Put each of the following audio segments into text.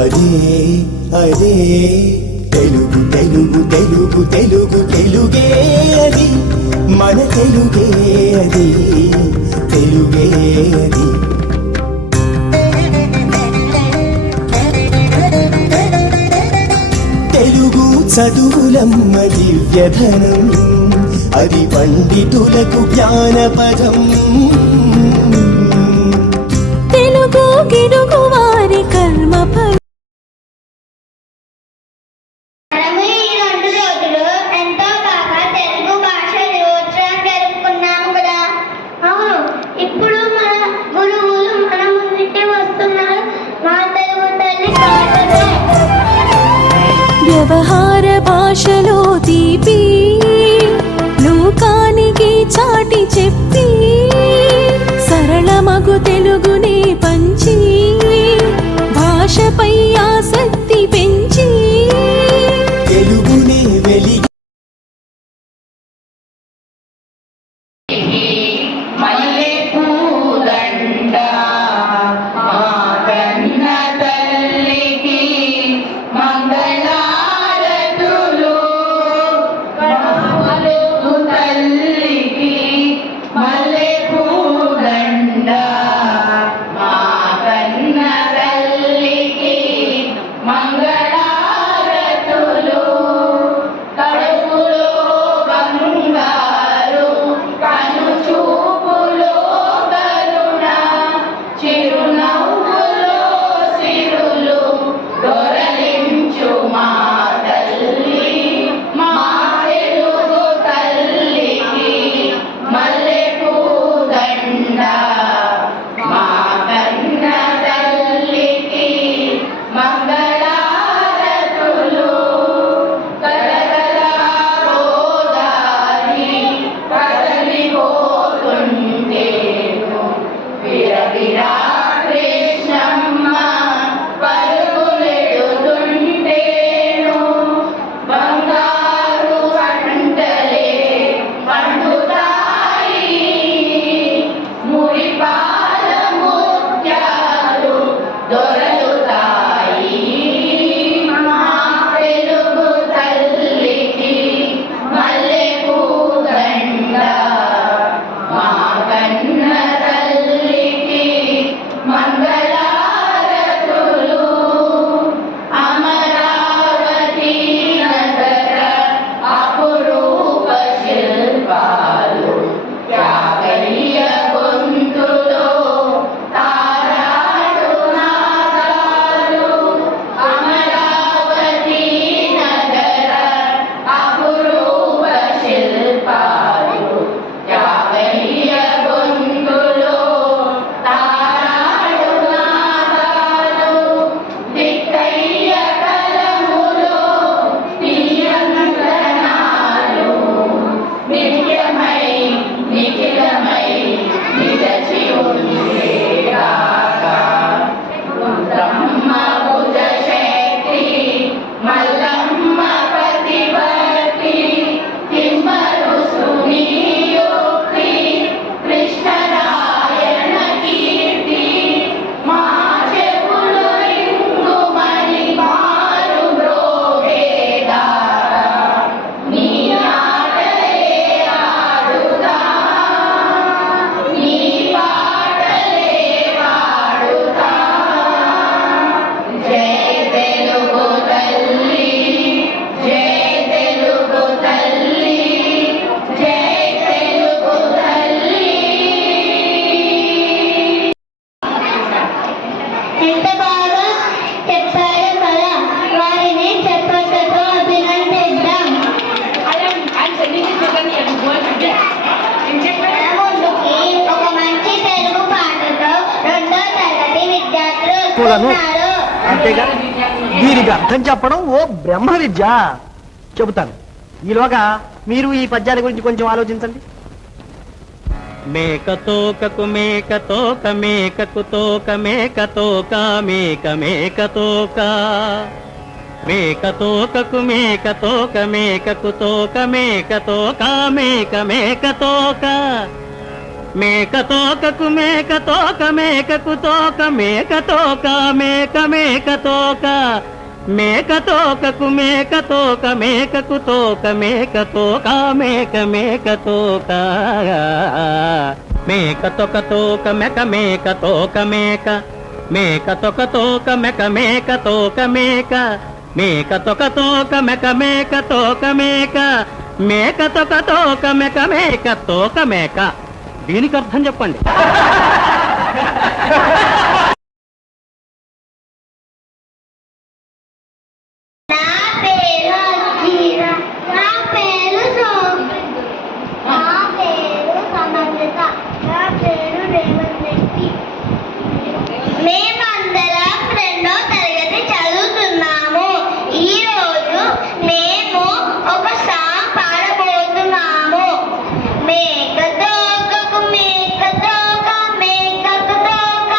అదే అదే తెలుగు తెలుగు తెలుగు తెలుగు తెలుగే అది మన తెలుగే అది తెలుగే అది తెలుగు చదువులమ్మ దివ్యధనం అది పండితులకు జ్ఞానపదం తెలుగు గిడుగు వారి కర్మఫలం వ్యవహార భాషలో తీపి లోకానికి చాటి చెప్పి సరళమగు తెలుగుని పంచి భాషపై ఆసక్తి పెంచి తెలుగునే వెలిగి అంతేగా దీనికి అర్థం చెప్పడం ఓ బ్రహ్మ విద్య. చెబుతాను, ఈలోగా మీరు ఈ పద్యాల గురించి కొంచెం ఆలోచించండి. మేకతోకకు మేకతోక మేకకు తోక మేకతోక మేక మేకతోక మేకతోకకు మేకతోక మేకకు తోక మేకతోక మేక మేకతోక మేక తోకకు మేక తోక మేకకు తోక మేక తోక మేక మేక తోక మేక తోకకు మేక తోక మేకకు తోక మేక తోక మేక మేక తోక మేక తోక తోక మేక మేక తోక మేక మేక తోక తోక మేక మేక తోక మేక మేక తోక తోక మేక మేక తోక మేక మేక తోక తోక మేక మేక తోక మేక. దీనికి అర్థం చెప్పండి. మేమందరం 2వ తరగతి చదువుతున్నాము. ఈ రోజు మేము ఒక సాంగ్ పాడబోతున్నాము. మేక తోకకు మేక తోక మేకకు తోక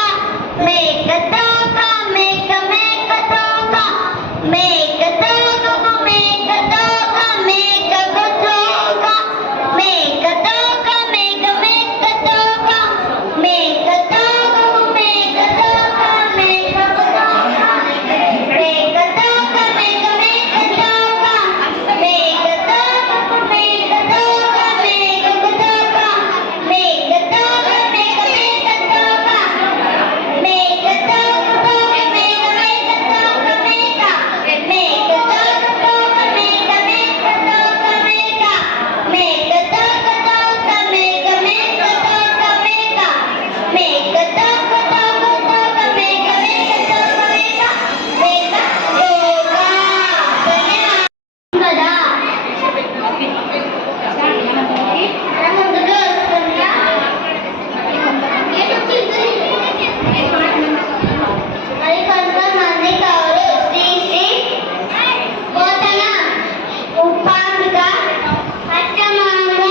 మేక తోక మేక మేక తోక మేక తోకకు మేక తోక మేకకు తోక మేక తోక మేక మేక తోక మేక తోకకు మేక తోక మేకకు తోక మేక తోక మేక మేక తోక మేక తోకకు మేక తోక మేకకు తోక మేక తోక మేక మేక తోక మేక తోక తోక మేక మేక తోక మేక మేక తోక తోక మేక మేక తోక మేక మేక తోక తోక మేక మేక తోక మేక మేక తోక తోక తోక మేక మేక తోక మేక మేక తోక కదా ముందుగా వస్తుందా మరి కొంతమంది కవులు శ్రీ పోతన ఉపాంబిక అష్టమాంగ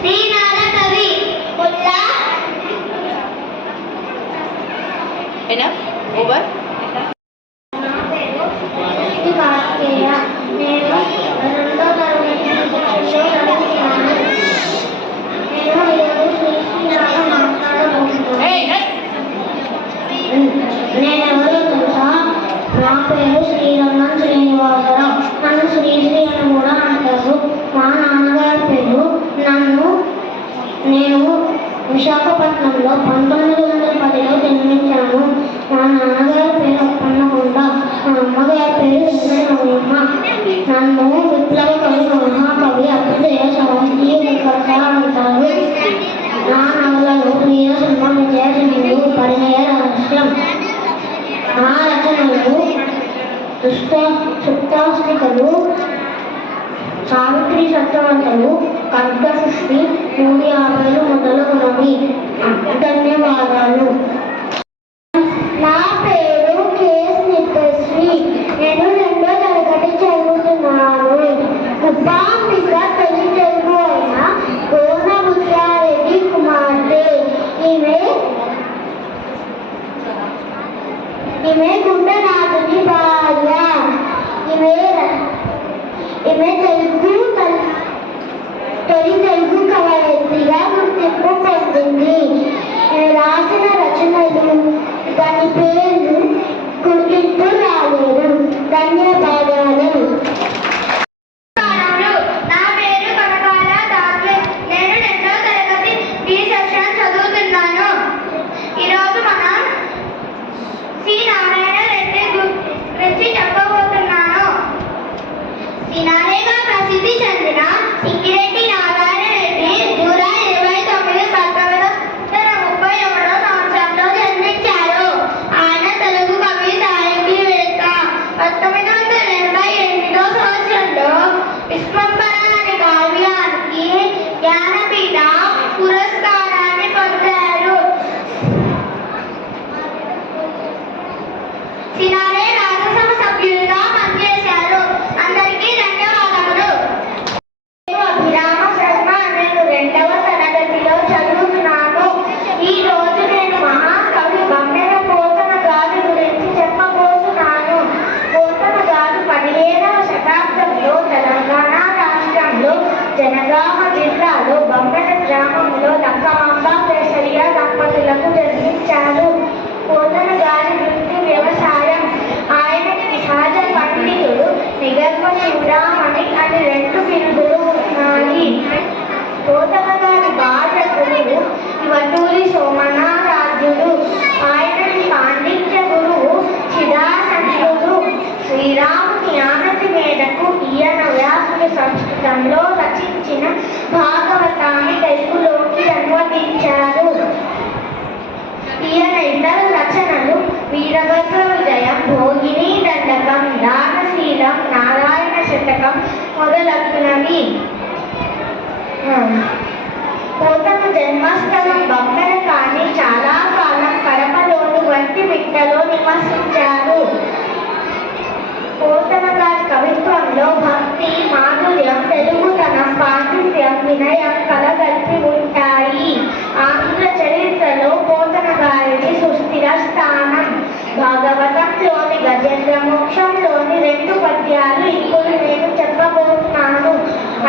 శ్రీనాథ కవి ముల్లా కార్తికేయ. నేను 2వ తరగతి చదువుతున్నాను. నేను ఈరోజు శ్రీశ్రీలాగా మాట్లాడబోతున్నాను. నేనెవరో తెలుసా? నా పేరు శ్రీరంగం శ్రీనివాసరావు. నన్ను శ్రీశ్రీ అని కూడా అంటారు. మా నాన్నగారి పేరు. నేను విశాఖపట్నంలో 1910లో జన్మించాను. మా నాన్నగారి పేరు అప్పన్నకొండ. మా అమ్మగారి పేరు వెంకటరమణమ్మ. నన్ను విప్లవ కవి, మహాకవి, అభ్యుదయ సాహితీ వికర్త అంటారు. నా నవలలు వీరసింహ, విజయసింహుడు, పరిణయ రహస్యం. నా రచనలు సుప్తాస్తికలు, సావిత్రి సత్యవంతులు, ఖడ్గ సృష్టి, 150 మొదలగునవి. ధన్యవాదాలు. నా పేరు కె. నిత్యశ్రీ. నేను 2వ తరగతి చదువుతున్నాను. ఉపాంబిక తొలి తెలుగు అయిన గోనబుద్ధారెడ్డి కుమార్తె. ఈమె గుండనాథుని భార్య. ఈమె తొలి తెలుగు కవయిత్రిగా గుర్తింపు పొందింది. రాసిన రచనలు, దాని పేరు గుర్తింపు రాలేదు. ధన్యవాదాలు. నా పేరు కనకాల దాట్లే. నేను 2వ తరగతి బి సెక్షన్ చదువుతున్నాను. ఈరోజు మనం శ్రీ నారాయణ రెడ్డి గురించి చెప్పబోతున్నాను. శ్రీ నారాయణ ప్రసిద్ధి చెందిన సిక్కిరెడ్డి నారాయణ రెడ్డి 1929 1931 సంవత్సరంలో జన్మించారు. ఆయన వీరభద్ర విజయం, భోగిని దండకం, దానశీలం, నారాయణ శతకం మొదలగునవి. పోతన జన్మస్థలం బొమ్మల కానీ చాలా కాలం కడపలోని వంటి బిట్టలో నివసించారు. పోతన గారి కవిత్వంలో భక్తి, మాధుర్యం, తెలుగుతనం, పాండిత్యం, వినయం కలగలిపి ఉంటాయి. ఆంధ్ర చరిత్రలో పోతన గారిది సుస్థిర స్థానం. భాగవతంలోని గజేంద్ర మోక్షంలోని 2 పద్యాలు ఇప్పుడు నేను చెప్పబోతున్నాను.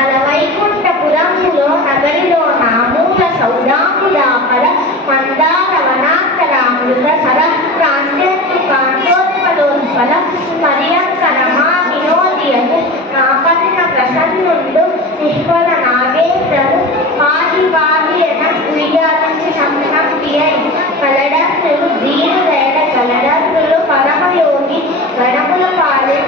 అలవైకుంఠపురములో నగరిలో నామూల సౌదాములాపల మందార వనాంతరామృత సర ప్రాంతేందు కాంతోత్పలోత్పల పర్యంకరమా వినోదియను నాపన్న ప్రసన్నుండు నిష్ఫల నాగేంద్రము పాహి పాహి ఎన ఉయ్యాలని సంప్రాప్తియై కలడంతులు దీనుదయల కలడంతులు పరమయోగి గణముల పాలె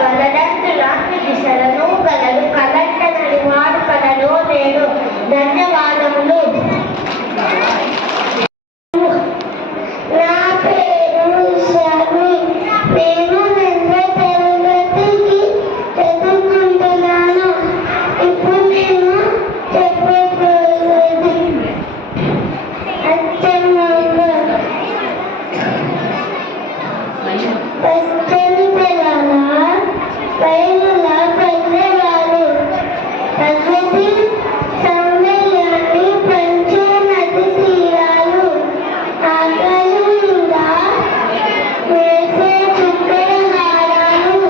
కలడంతుల దిశలను గలలు కలంటనడి వాడు కలలో లేడు. ధన్యవాదములు. నా పేరు షమి. నేను 2వ తరగతికి చదువుకుంటున్నాను. ఇప్పుడు నేను చెప్పబోయేది పచ్చని పొలాల పైరుల పల్లెవారు ప్రకృతి సౌందర్యాన్ని పంచే నది తీరాలు ఆకాశం మీద వేసే చుక్కల హారాలు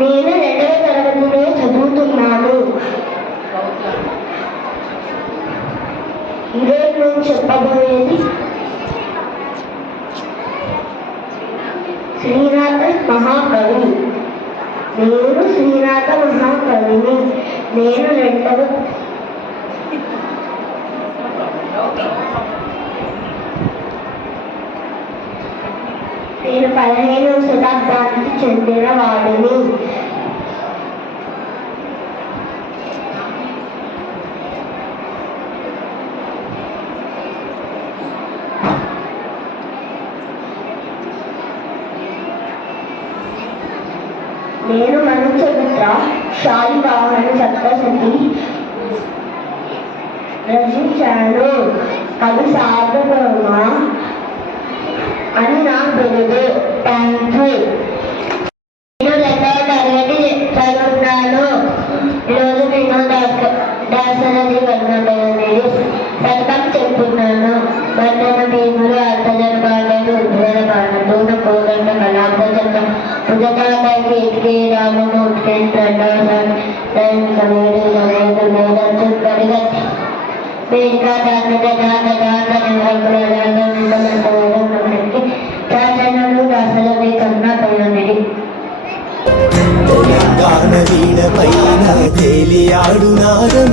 నేను 2వ తరగతిలో చదువుతున్నాను. ఈరోజు నేను చెప్పబోయేది శ్రీనాథ మహాకవి. నేను శ్రీనాథ మహాకవిని. నేను 15వ శతాబ్దానికి చెందిన వాడిని. నేను మనుచరిత్ర, శాలివాహన సప్తశతి రచించాను. కవి సార్వభౌమ అని నా బిరుదు. Thank you. నేను 2వ తరగతి చదువుతున్నాను. ఈరోజు నేను దాశరథి వర్ణమని శతకం చెప్తున్నాను. వర్ణన భీములు అర్థజనకాండలు ఉజ్వల కాండలు కోదండ కళాభజన భుజతాకి ఎక్కి రామను వేదిక రాజనులు దాసరథి కన్నా పైనది. తెలంగాణ వీణ పైన తేలియాడు నాదం,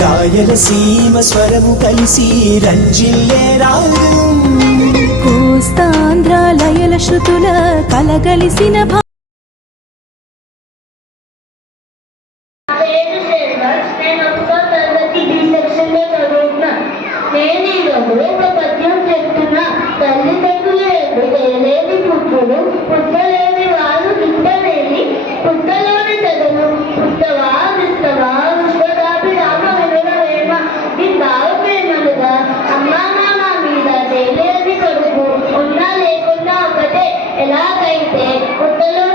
రాయలసీమ స్వరము కలిసి రంజిల్లే రాగం. కోస్తాంధ్ర లయల శృతుల కలగలిసిన నేను 1వ తరగతి బి సెక్షన్లో చదువుతున్నా. నేను ఈరోజు ఒక పద్యం చెప్తున్నా. తల్లిదండ్రులు తేలేని పుత్రుడు, పుట్టలేని వారు గిట్టలేని పుట్టలోని చదువు పుట్టవా విస్తవా విశ్వదాపి రామ వినుల వేమ ఈ భావప్రేమలుగా అమ్మా నాన్న మీద తేలేని కొడుకు ఉన్నా లేకున్నా ఒకటే. ఎలాగైతే పుట్టలో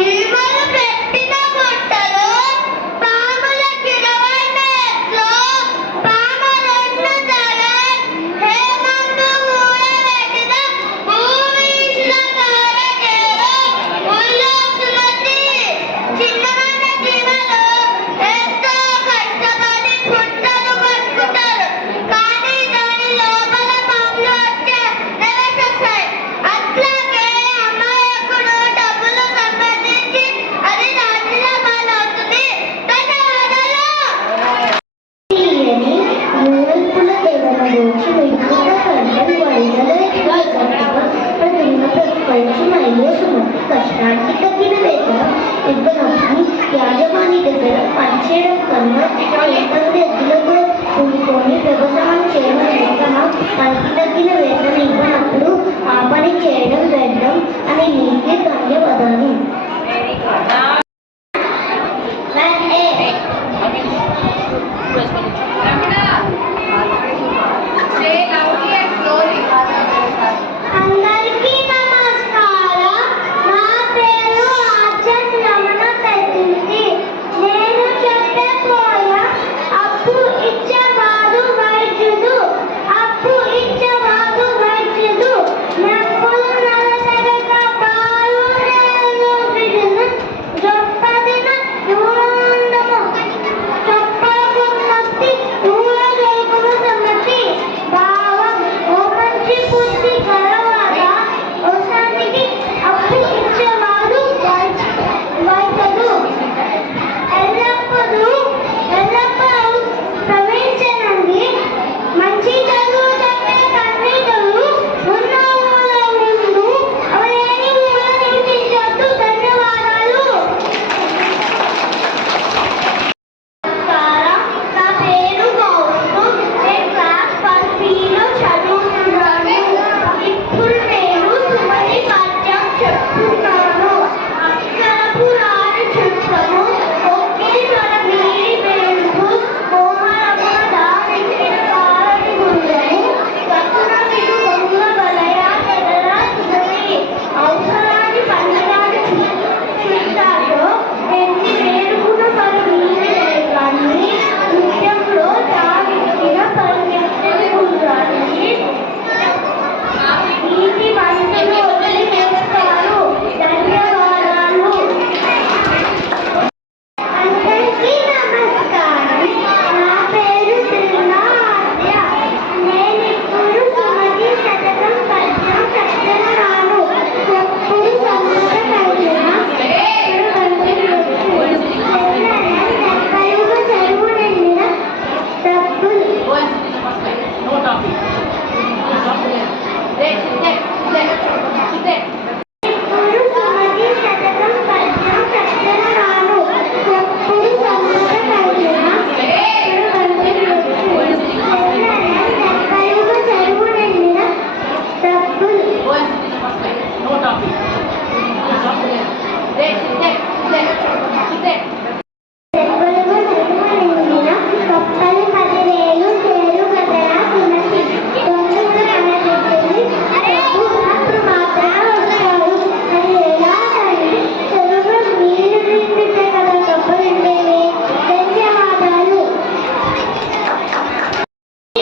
చీమలు పెట్టిన గుట్టలు, పాములకి రవణెట్లు, పామరెండు తల, హేమంతు ఊరబెట్టిన భూమిష్ల తారకేలు, ఉల్లాసుమతి చిన్నమైన జీవలు ఎంతో కష్టపడి పుట్టలు కట్టుకుంటారు. కానీ దాని లోపల పాములు వచ్చే నివసిస్తాయి. అట్లాగే అమాయకుడు డబ్బులు సంపాదించి అది నాటిలో పాలవుతుంది. ధన్యవాదాలు. మూలపుల దేవన రోజు విద్యుత కంఠం కష్టానికి తగ్గిన వేతనం ఇవ్వనప్పుడు యాజమాని దగ్గర పనిచేయడం కన్నా ఇతరుల ఎద్దులకు కూడుకొని వ్యవసాయం చేయడం వేతనం, పనికి తగ్గిన వేతనం ఇవ్వనప్పుడు ఆ పని చేయడం వ్యర్థం అని మీకే ధన్యవాదాలు. అందరికీ నమస్కారం. నా పేరు ఆచన్ రమణ పెద్దింది. నేను చెప్పబోయే అప్పు ఇచ్చేవాడు వైద్యుడు. అప్పు ఇచ్చేవాడు వైద్యుడు. నప్పులు నలతగక పాలు నేను విడిన జొప్పదిన దూరండము. చొప్పకు నత్తి దూర జోకులు సమ్మతి. భావం ఓ మంచి బుద్ధి కలవాడా ఓసానికి అప్పు ఇచ్చేవాడు వైద్యుడు. ఎల్లప్పుడూ ప్రవేశనండి. మంచి చదువు చెప్పే పండితులు ఉన్న ఊళ్ళో ఉండు, అవలేని ఊళ్ళో నివసించొద్దు. ధన్యవాదాలు. నమస్కారం. నా పేరు గౌరవ్. నేను క్లాస్ 1Bలో చదువుతున్నాను. ఇప్పుడు నేను సుమతి పద్యం చెప్తున్నాను. అక్షరపు రాని చిత్రము, ఒకే స్వర వీడి వెలుగు, మోహనమున దానెక్కిన కారని గుండెము, కత్తున విడు బొంగుల వలయ చెదర సుగతి, అవసరాన్ని పంచదాని చుట్టాలో ఎన్ని వేరుగున పలు వీడి వేగాన్ని, నృత్యంలో దానెక్కిన పరిగెత్తని గుండ్రాన్ని, నీతి వంతులు వదిలి వేస్తారు. ధన్యవాదాలు. అందరికీ నమస్కారం. నా పేరు శ్రీనాథ్య. నేనిప్పుడు సుమతి శతకం పద్యం చెప్తున్నాను. చెప్పుడు సముద్ర కలిగిన కలుగు చెరువు నిండిన డబ్బులు. ఇప్పుడు సుమతి శతకం పద్యం చెప్తున్నాను. చెప్పుడు సముద్ర కలిగిన కలుగు చెరువు నిండిన డబ్బులు. చెప్పులకు చెరువు నిండిన కప్పలు 10,000 చేరు కదరా సుమతి. దొంగలు కనబెట్టింది డబ్బు అప్పుడు మాత్రమే వస్తారు. అది ఎలా అని చెరువులో నీరు నిండితే కదా కప్పలుండేవి. ధన్యవాదాలు.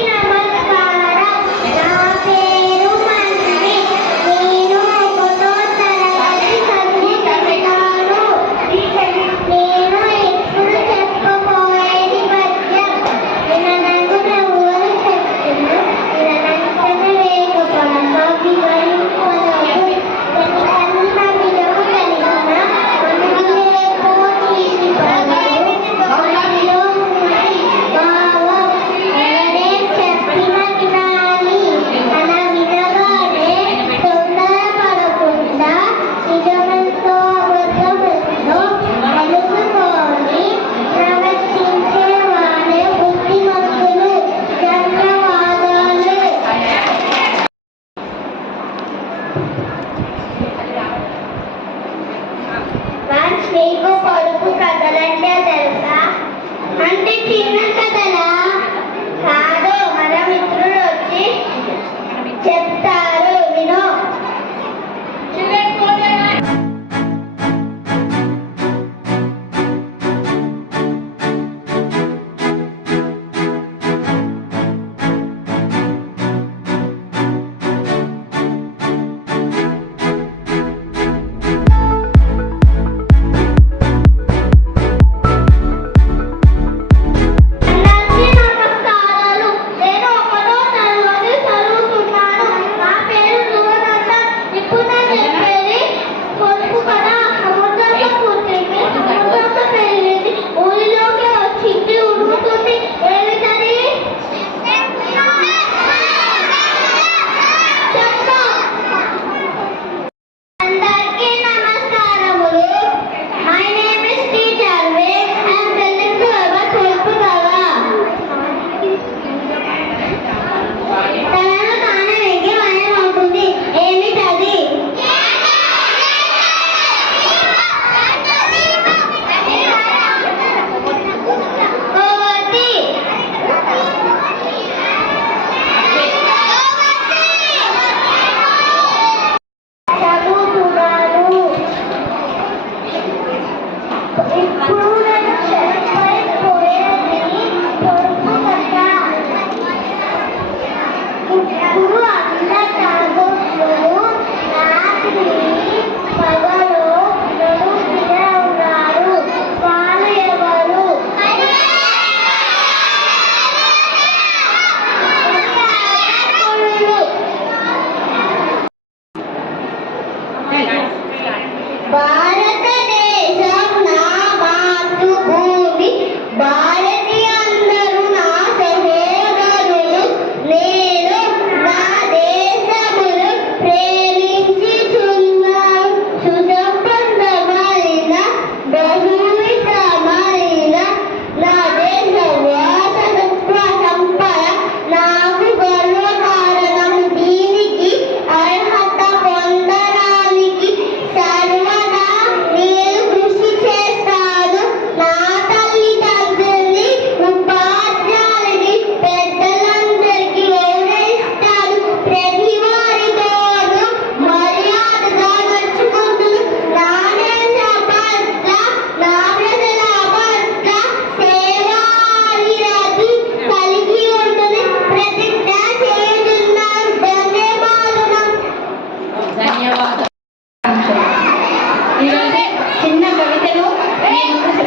నమస్కారం. నా పేరు మన్వి. నేను 1వ తరగతి చదువుతున్నాను. నేను ఇప్పుడు చెప్పబోయేది పద్యం. విననంగు నవ్వులు చెప్తున్న విననంతనే వేగపడక వివరింపదగు. ఎంత విలువ కలిగిన మనుషులేకో తీసి పలుకు. మనలో ఉంది భావం ఎవరే చెప్పిన వినాలి. అన వినగానే తొందరపడకుండా నిజమెంతో అబద్ధమెంతో తెలుసుకొని ప్రవర్తించేవారే బుద్ధిమంతులు. ధన్యవాదాలు. మీకు పొడుపు కథలంటే తెలుసా? అంటే చిన్న కథలా? కాదు, మన మిత్రుడు వచ్చి చెప్తారు, విను.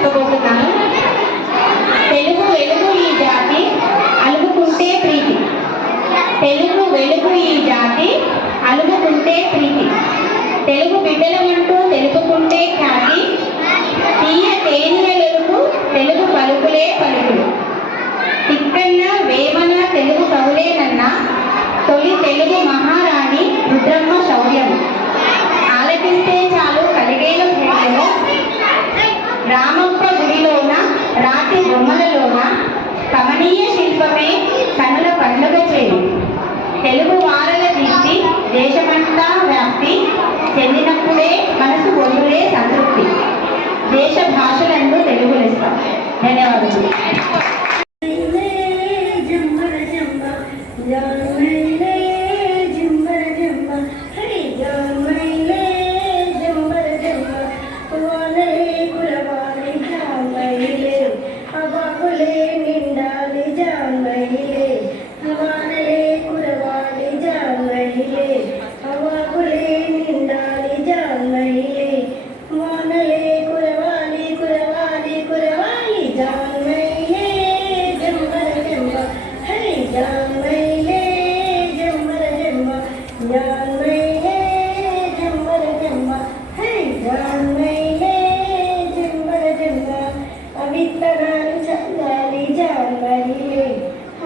చెప్పబోతున్నాను. తెలుగు వెలుగు ఈ జాతి అలుగుకుంటే ప్రీతి. తెలుగు వెలుగు ఈ జాతి అలుగుకుంటే ప్రీతి. తెలుగు బిడ్డలమంటూ తెలుపుకుంటే ఖ్యాతి. తీయ తేనియలకు తెలుగు పలుకులే పలుకులు. తిక్కన్న వేమన తెలుగు కవులేనన్నా తొలి తెలుగు మహారాణి రుద్రమ్మ శౌర్యము. ఆలకిస్తే చాలు కలిగేల పూజలో రామప్ప గుడిలోన రాతి బొమ్మలలోన కమనీయ శిల్పమే కనుల పండుగ చేయి. తెలుగు వారల కీర్తి దేశమంతా వ్యాప్తి చెందినప్పుడే మనసు ఒళ్ళులే సంతృప్తి. దేశ భాషలందు తెలుగు లెస్స. ధన్యవాదాలు.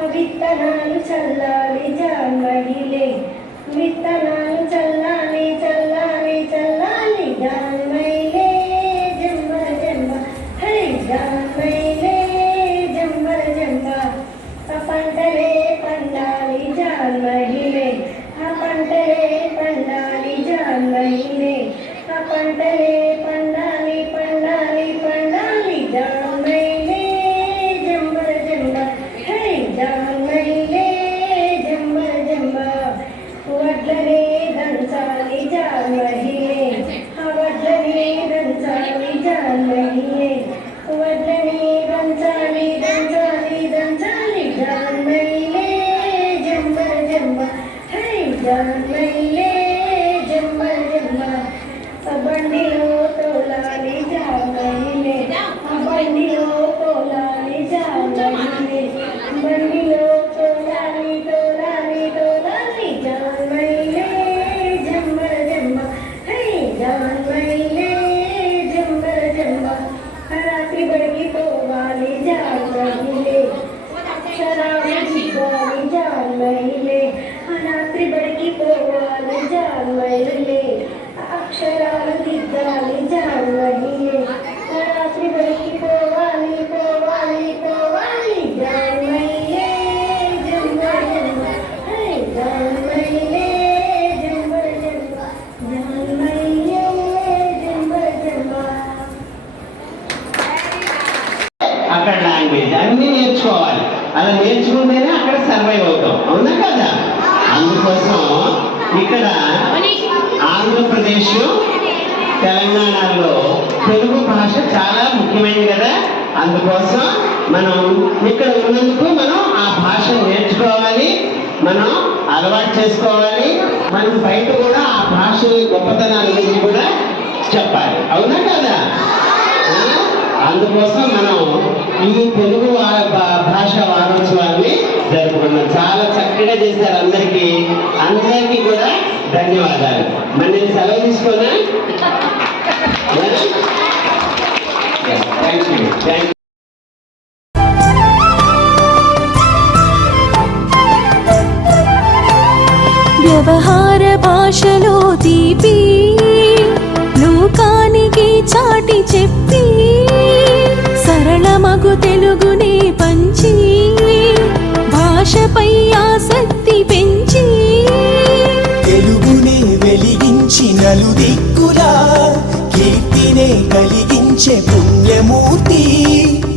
విత్తనాలు చల్లాలి జాన్మహిలే. విత్తనాలు చల్లాలి చల్లాలి చల్లాలి జాన్మహిలే. జంబర జంబ హై జాన్మహిలే జంబర జంబ. ఆ పంటలే పండాలి జాన్మహిలే. ఆ పంటలే పండాలి జాన్మహిలే. ఆ పంటలే పండాలి పండాలి పండాలి జాన్మహిలే. జంబర జంబ హై జాన్మహిలే జంబర జంబ. వడ్లనే దంచాలి జాన్మహిలే. ఆ వడ్లనే దంచాలి జాన్మహిలే. వడ్లనే దంచాలి దంచాలి దంచాలి జాన్మహిలే. జంబర జంబ హై జాన్మహిలే జంబర జంబ. బండిలో తోలాలి జాన్మహిలే. ఆ బండిలో తోలాలి జాన్మహిలే. బండిలో తోలాలి తోలాలి తోలాలి జాన్మహిలే. జంబర జంబ హై జాన్మహిలే జంబర జంబ. రాత్రి బడికి పోవాలి జాన్మహిలే. అక్షరాలు దిద్దాలి జాన్మహిలే. రాత్రి బడికి పోవాలి జాన్మహిలే. అక్షరాలు దిద్దాలి జాన్మహిలే. రాత్రి బడికి పోవాలి పోవాలి పోవాలి జాన్మహిలే. జంబర జంబ హై జాన్మహిలే జంబర జంబ. జాన్మహిలే జంబర జంబ. అక్కడ లాంగ్వేజ్ అన్నీ నేర్చుకోవాలి. అలా నేర్చుకుంటేనే అక్కడ సర్వైవ్ అవుతాం. అవునా కదా? అందుకోసం ఇక్కడ ఆంధ్రప్రదేశ్ తెలంగాణలో తెలుగు భాష చాలా ముఖ్యమైనది కదా. అందుకోసం మనం ఇక్కడ ఉన్నందుకు మనం ఆ భాష నేర్చుకోవాలి, మనం అలవాటు చేసుకోవాలి. మనం బయట కూడా ఆ భాష గొప్పతనాల గురించి కూడా చెప్పాలి. అవునా కదా? అందుకోసం మనం ఈ తెలుగు భాష వారోత్సవాన్ని జరుపుకున్నాం. చాలా చక్కగా చేశారు. అందరికీ కూడా ధన్యవాదాలు. మరి నేను సెలవు తీసుకోనా? Thank you. వ్యవహార భాషలో తీపి లోకానికి చాటి చెప్పి సరళమగు తెలుగునే పంచి భాషపై ఆసక్తి పెంచి తెలుగునే వెలిగించి నలుదిక్కులా కీర్తినే కలిగించే పుణ్యమూర్తి.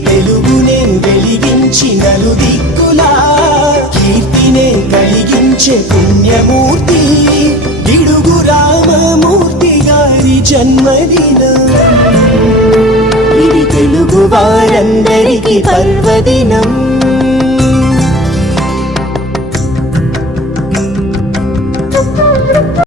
తెలుగునే వెలిగించి నలుదిక్కులా కీర్తినే కలిగించే పుణ్యమూర్తి. గిడుగు రామమూర్తి గారి జన్మదినం. ఇది తెలుగు వారందరికీ పర్వదినం.